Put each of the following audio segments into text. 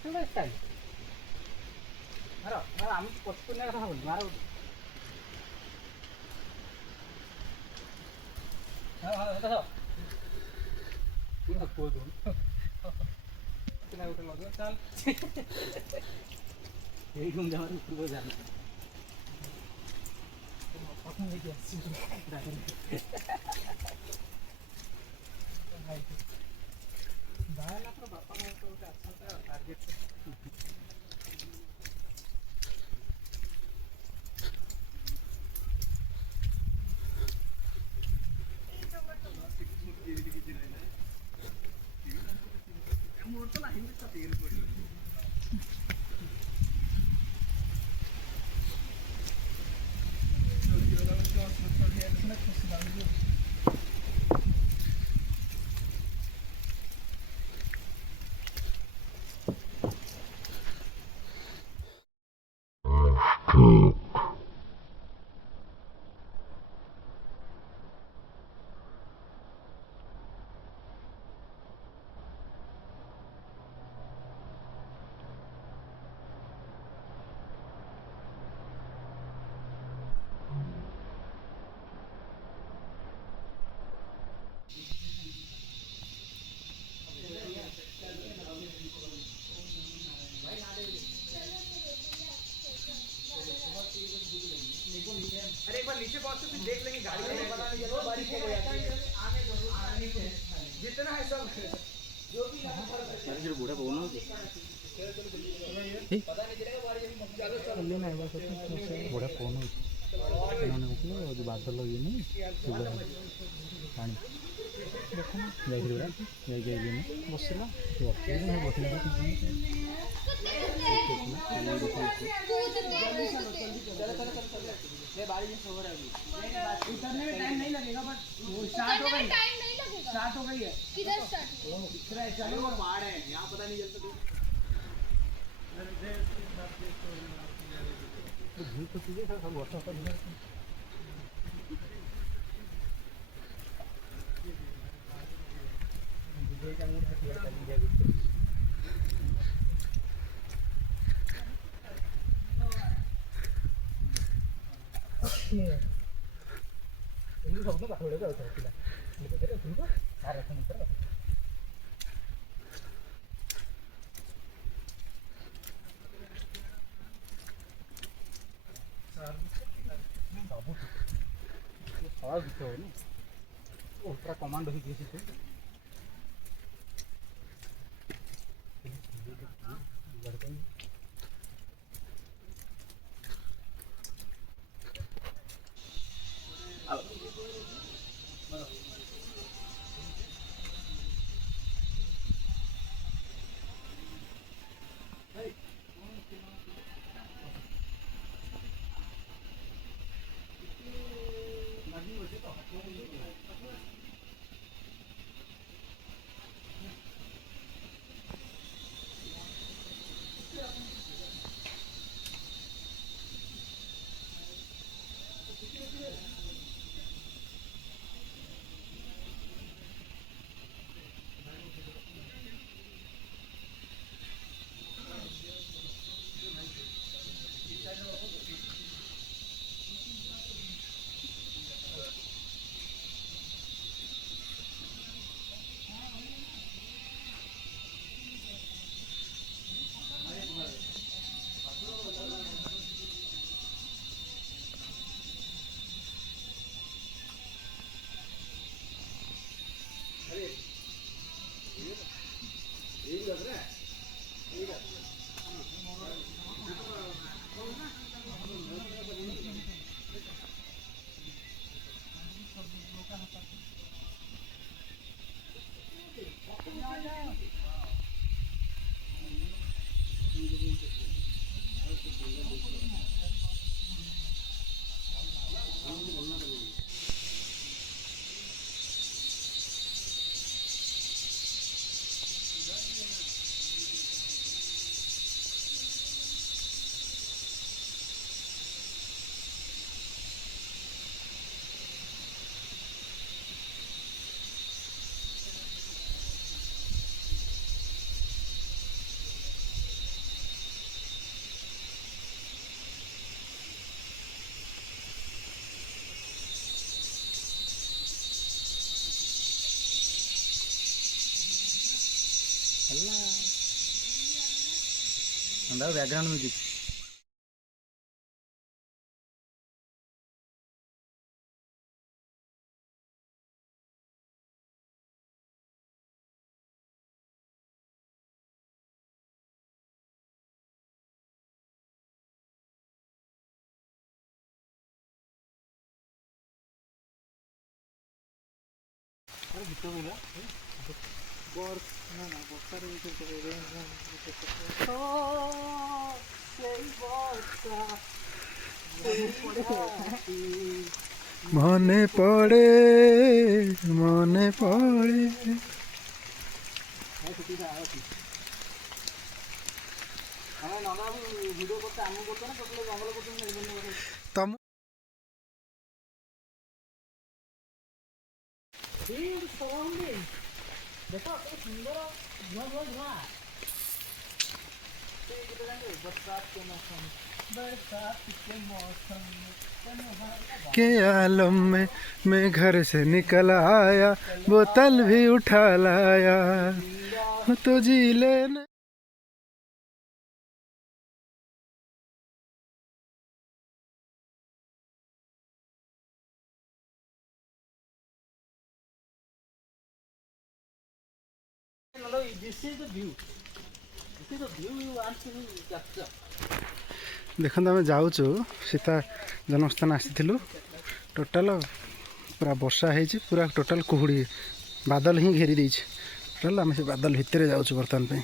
Style मारो मारो आम्ही पटकन कथा बोल मारो हां हां এটা দাও পুরো কোদ কিনা উঠে লাগো চল এই ঘুম যাওয়ার পুরো জানা প্রথম দেখি আসছি দেখেন বায়ালা তো বাপা মা তো আচ্ছা টার্গেট अरे एक बार नीचे पहुंच तो फिर देख लेंगे गाड़ी में पता नहीं चलो बारिश हो जाती है आगे जरूर जितना है सब जो भी अरे जो बूढ़ा बोलना पता नहीं चलेगा बारिश अभी चलो चलो लेना है बस बूढ़ा फोन उन्होंने को जो बादल लगी नहीं पानी देखो ना जाई बूढ़ा जाई गई नहीं बसला बसले नहीं बसले बारिश में हो रहा है उतरने में टाइम नहीं लगेगा बट वो स्टार्ट हो गई टाइम नहीं लगेगा स्टार्ट हो गई है किधर स्टार्ट चलो वो पहाड़ है यहाँ पता नहीं चलता धूप तो चीजें सब वर्षा का दिन ini सबने बात हो रहा है उधर किला ये बता रहे तुमको आ रहा है उधर बाबू और भी तो ना ultra कमांड ही किसी से बैकग्राउंड म्यूजिक मने पड़े मने पड़े तम के आलम में मैं घर से निकल आया, बोतल भी उठा लाया तो जी लेने। देखते आम जाऊँ सीता जन्मस्थान आसीलु टोटाल पूरा वर्षा है पूरा टोटाल कुहुड़ी बादल ही घेरी देछ टोटाल आम से बादल भितर जाऊँ बर्तमान पे।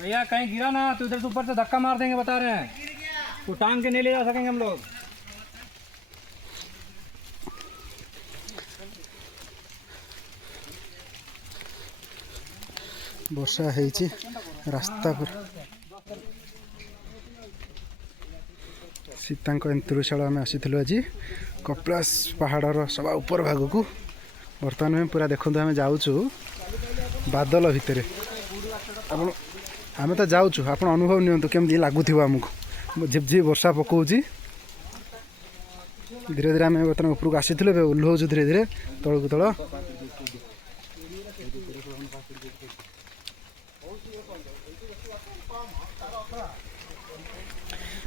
भैया कहीं गिरा ना तो इधर से ऊपर से धक्का मार देंगे बता रहे हैं, तो टांग के नहीं ले जा सकेंगे हम लोग। वर्षा है रास्ता पर सीता एंतुरशाला आम आसीलु आज कपिलास पहाड़र सभा ऊपर भाग को। बर्तमान में पूरा देखो आम जाऊँ बादल भितर आम तो जाऊँ आप अनुभव नियंतु केमती लगुथ आमको झिप झिप वर्षा पकाऊँ धीरे धीरे आम बर्तमान उपरको आसीलु ओह्लौँ धीरे धीरे तलू तल।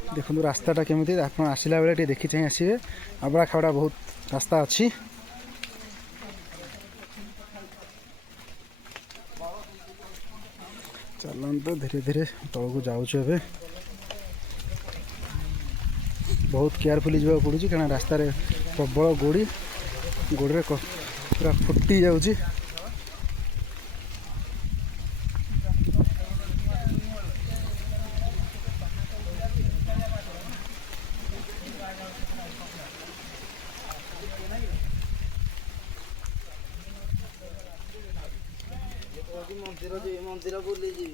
देखो रास्ताटा केमी आप आसला बेले देखी चाहिए आसवे आबड़ा खाबड़ा बहुत रास्ता अच्छी। चलते धीरे धीरे तलू जाऊँ ए बहुत केयरफुली जावाक पड़ू क्या रास्ता प्रबल गोड़ी गोड़े पूरा फुटी जाऊँगी। मंदिर बुली जी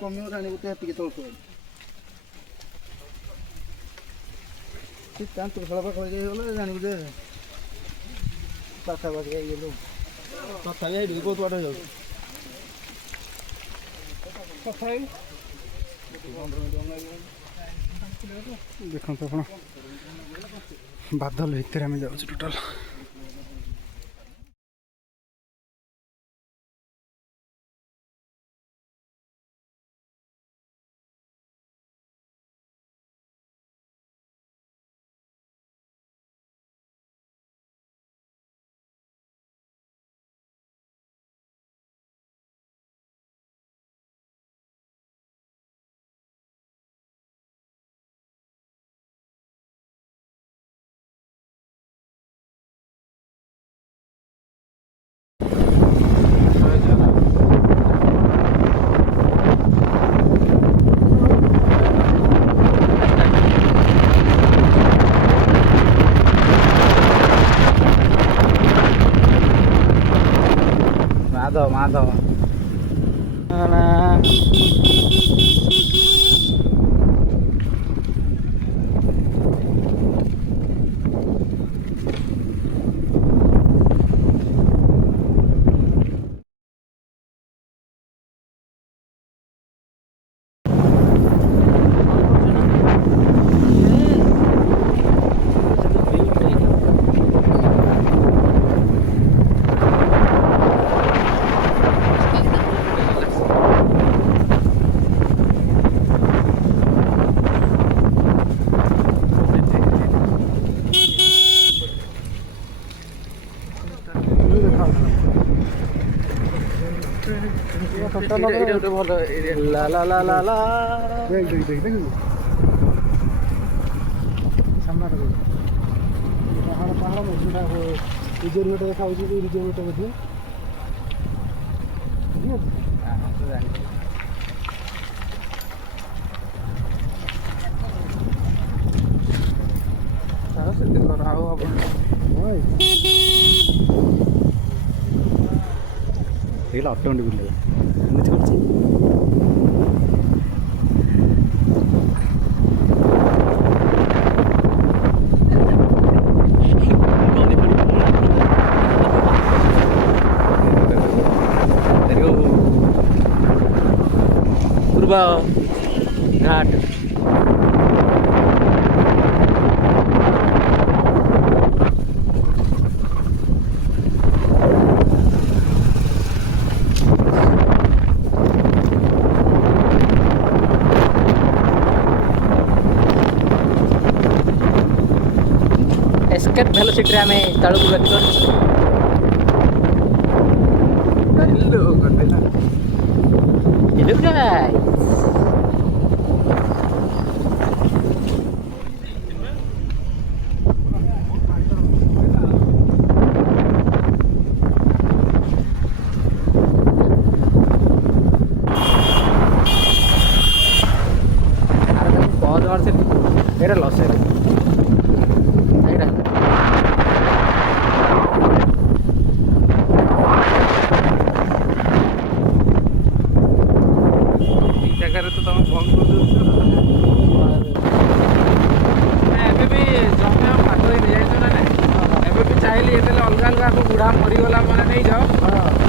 कमी जानी तलक तुषार पाखे जानी पाखापाखि तथा बहुत बाट हो देखो आप बादल भितर आम जाऊँ टोटाल। माधव ଭଲ ଲା ଲା ଲା ଲା ଲା ସାମ୍ନାରେ ପାହାଡ଼ ପାହାଡ଼ ମଝିଟା ରିଜର୍ଭ ଗୋଟେ ଦେଖାଉଛି ରିଜର୍ଭ ଗୋଟେ ବୋଧେ ଆଉ ହବ ହେଇଗଲା ଅଟୋମେଟିକ୍ ବୁଲିବ ଏମିତି କରୁଛି पूर्वा घाट एस्केप वेलोसिटी आम तलू गति हेलो गाइस बहुत बार से मेरा लॉस है जगह तो तुम बहुत ଏବେ ବି ଜମି ପାଖରେ ନେଇଯାଇଛ ନା ନାହିଁ ଏବେ ବି ଚାହିଁଲେ ଯେତେବେଳେ ଅଲଗା ଅଲଗା ବୁଢ଼ା ମରିଗଲା ମାନେ ନେଇଯାଅ